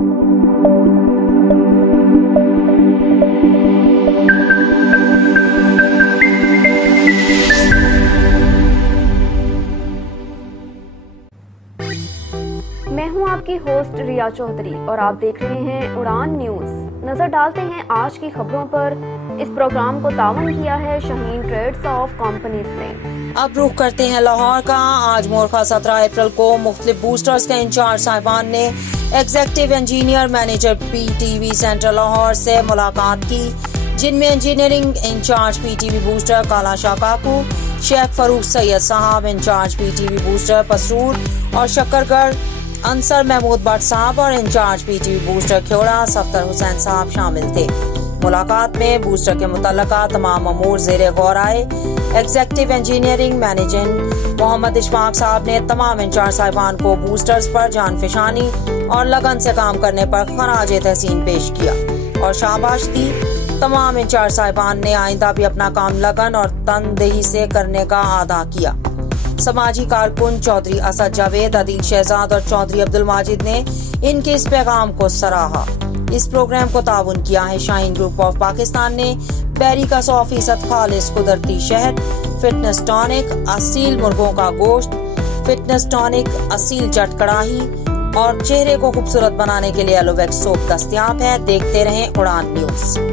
میں ہوں آپ کی ہوسٹ ریا چودھری اور آپ دیکھ رہے ہیں اڑان نیوز۔ نظر ڈالتے ہیں آج کی خبروں پر۔ اس پروگرام کو تعاون کیا ہے شاہین ٹریڈز آف کمپنیز نے۔ اب رخ کرتے ہیں لاہور کا۔ آج مورخہ 17 اپریل کو مختلف بوسٹرز کے انچارج صاحبان نے executive engineer manager P T V centre Lahore سے ملاقات کی، جن میں engineering incharge P T V booster Kala Shah Kaku, Sheikh Farrukh Syed صاحب incharge P T V booster Pasrur اور شکرگڑھ، انصر محمود بٹ صاحب اور incharge P T V booster Khewra Safdar Hussain صاحب شامل تھے۔ ملاقات میں بوسٹر کے متعلقہ تمام امور زیر غور آئے۔ ایگزیکٹو انجینئرنگ مینیجر محمد اشفاق صاحب نے تمام انچارج صاحبان کو بوسٹرز پر جان فشانی اور لگن سے کام کرنے پر خراج تحسین پیش کیا اور شاباش دی۔ تمام انچارج صاحبان نے آئندہ بھی اپنا کام لگن اور تندہی سے کرنے کا اعادہ کیا۔ سماجی کارکن چودھری اسد جاوید، عدیل شہزاد اور چودھری عبدالماجد نے ان کے اس پیغام کو سراہا۔ اس پروگرام کو تعاون کیا ہے شاہین گروپ آف پاکستان نے۔ بیری کا 100% خالص قدرتی شہد، فٹنس ٹانک، اصیل مرغوں کا گوشت، فٹنس ٹانک، اصیل جٹ کڑاہی اور چہرے کو خوبصورت بنانے کے لیے ایلو ویکس سوپ دستیاب ہے۔ دیکھتے رہیں اڑان نیوز۔